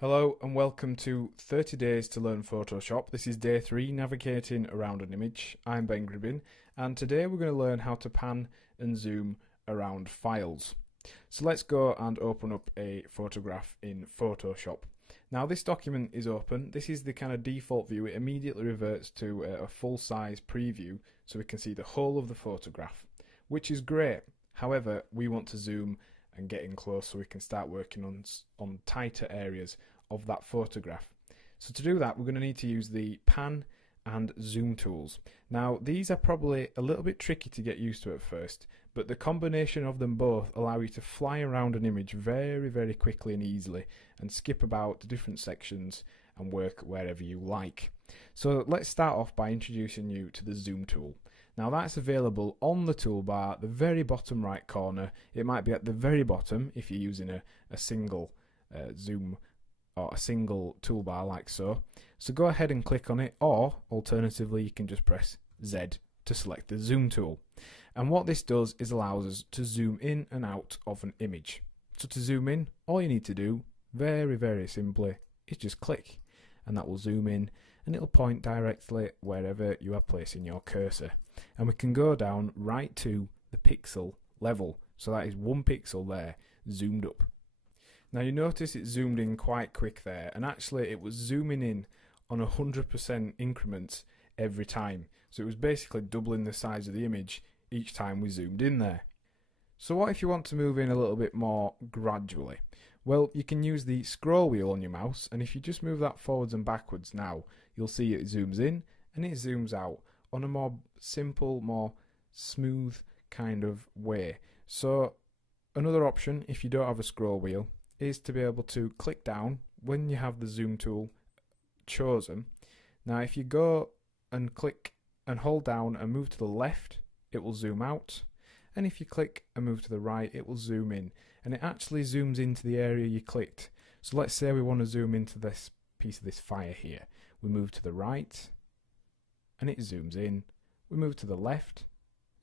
Hello and welcome to 30 Days to Learn Photoshop. This is day 3, navigating around an image. I'm Ben Gribbin, and today we're going to learn how to pan and zoom around files. So let's go and open up a photograph in Photoshop. Now this document is open. This is the kind of default view. It immediately reverts to a full-size preview so we can see the whole of the photograph, which is great. However, we want to zoom and get in close so we can start working on tighter areas of that photograph. So to do that, we're going to need to use the pan and zoom tools. Now these are probably a little bit tricky to get used to at first, but the combination of them both allow you to fly around an image very quickly and easily and skip about the different sections and work wherever you like. So let's start off by introducing you to the zoom tool. Now that's available on the toolbar, the very bottom right corner. It might be at the very bottom if you're using a single zoom or a single toolbar like so. So go ahead and click on it, or alternatively you can just press Z to select the zoom tool. And what this does is allows us to zoom in and out of an image. So to zoom in, all you need to do, very simply, is just click, and that will zoom in and it'll point directly wherever you are placing your cursor. And we can go down right to the pixel level. So that is 1 pixel there, zoomed up. Now you notice it zoomed in quite quick there, and actually it was zooming in on 100% increments every time. So it was basically doubling the size of the image each time we zoomed in there. So what if you want to move in a little bit more gradually? Well, you can use the scroll wheel on your mouse, and if you just move that forwards and backwards now, you'll see it zooms in and it zooms out on a more simple, more smooth kind of way. So another option, if you don't have a scroll wheel, is to be able to click down when you have the zoom tool chosen. Now if you go and click and hold down and move to the left, it will zoom out, and if you click and move to the right, it will zoom in, and it actually zooms into the area you clicked. So let's say we want to zoom into this piece of this fire here. We move to the right and it zooms in. We move to the left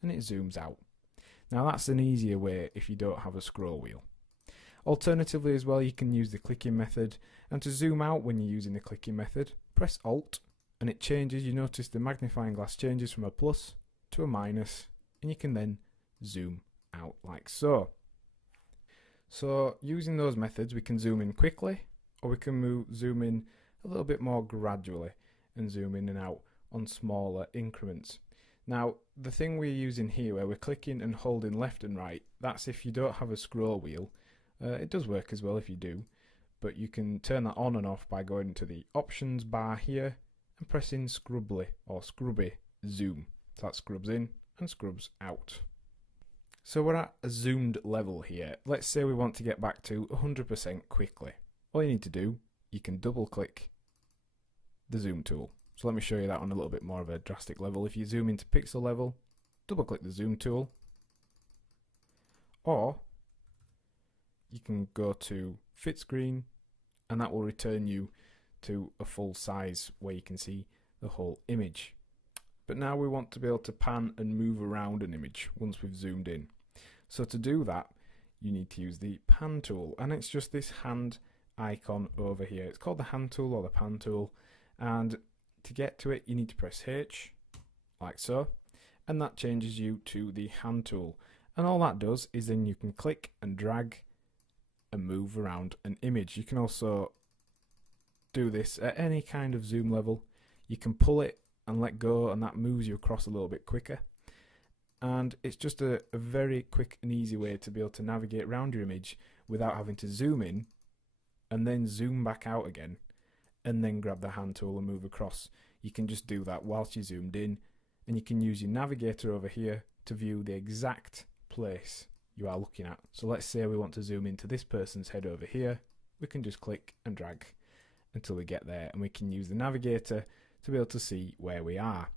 and it zooms out. Now that's an easier way if you don't have a scroll wheel. Alternatively as well, you can use the clicking method, and to zoom out when you're using the clicking method, press Alt and it changes. You notice the magnifying glass changes from a plus to a minus, and you can then zoom out like so. So using those methods, we can zoom in quickly, or we can zoom in a little bit more gradually and zoom in and out on smaller increments. Now the thing we're using here, where we're clicking and holding left and right, that's if you don't have a scroll wheel. It does work as well if you do, but you can turn that on and off by going to the options bar here and pressing scrubbly or scrubby zoom. So that scrubs in and scrubs out. So we're at a zoomed level here. Let's say we want to get back to 100% quickly. All you need to do, you can double click the zoom tool. So let me show you that on a little bit more of a drastic level. If you zoom into pixel level, double click the zoom tool, or you can go to fit screen, and that will return you to a full size where you can see the whole image. But now we want to be able to pan and move around an image once we've zoomed in. So to do that, you need to use the pan tool, and it's just this hand icon over here. It's called the hand tool or the pan tool, and to get to it you need to press H like so, and that changes you to the hand tool. And all that does is then you can click and drag and move around an image. You can also do this at any kind of zoom level. You can pull it and let go, and that moves you across a little bit quicker. And it's just a very quick and easy way to be able to navigate around your image without having to zoom in and then zoom back out again and then grab the hand tool and move across. You can just do that whilst you're zoomed in, and you can use your navigator over here to view the exact place you are looking at. So let's say we want to zoom into this person's head over here. We can just click and drag until we get there, and we can use the navigator to be able to see where we are.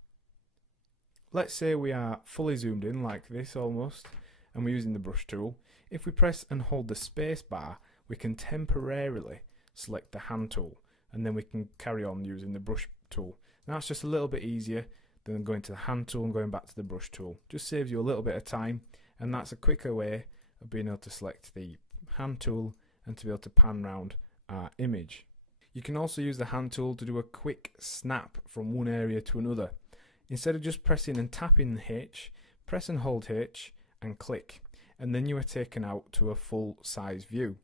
Let's say we are fully zoomed in like this almost, and we're using the brush tool. If we press and hold the space bar, we can temporarily select the hand tool, and then we can carry on using the brush tool. Now that's just a little bit easier than going to the hand tool and going back to the brush tool. Just saves you a little bit of time, and that's a quicker way of being able to select the hand tool and to be able to pan round our image. You can also use the hand tool to do a quick snap from one area to another. Instead of just pressing and tapping the H, press and hold H and click, and then you are taken out to a full size view.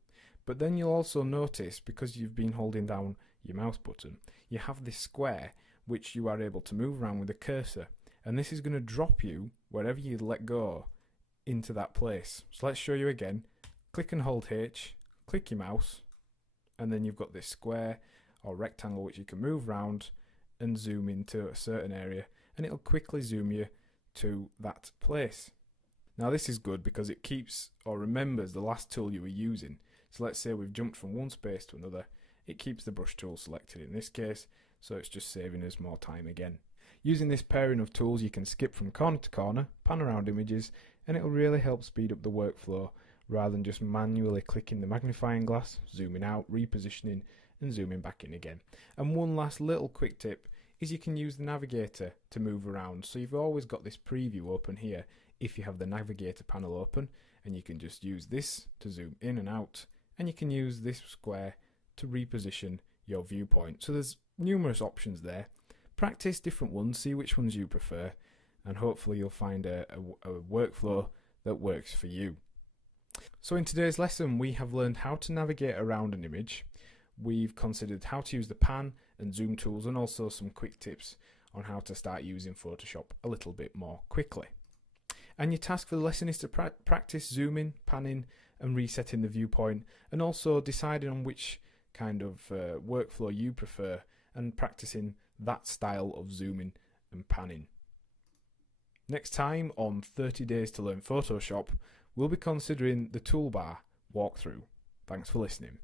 But then you'll also notice, because you've been holding down your mouse button, you have this square which you are able to move around with a cursor, and this is going to drop you wherever you let go into that place. So let's show you again. Click and hold H, click your mouse, and then you've got this square or rectangle which you can move around and zoom into a certain area, and it'll quickly zoom you to that place. Now this is good because it keeps or remembers the last tool you were using. So let's say we've jumped from one space to another, it keeps the brush tool selected in this case, so it's just saving us more time again. Using this pairing of tools, you can skip from corner to corner, pan around images, and it'll really help speed up the workflow rather than just manually clicking the magnifying glass, zooming out, repositioning and zooming back in again. And one last little quick tip is you can use the navigator to move around. So you've always got this preview open here if you have the navigator panel open, and you can just use this to zoom in and out, and you can use this square to reposition your viewpoint. So there's numerous options there. Practice different ones, see which ones you prefer, and hopefully you'll find a workflow that works for you. So in today's lesson we have learned how to navigate around an image. We've considered how to use the pan and zoom tools, and also some quick tips on how to start using Photoshop a little bit more quickly. And your task for the lesson is to practice zooming, panning and resetting the viewpoint, and also deciding on which kind of workflow you prefer and practicing that style of zooming and panning. Next time on 30 Days to Learn Photoshop, we'll be considering the toolbar walkthrough. Thanks for listening.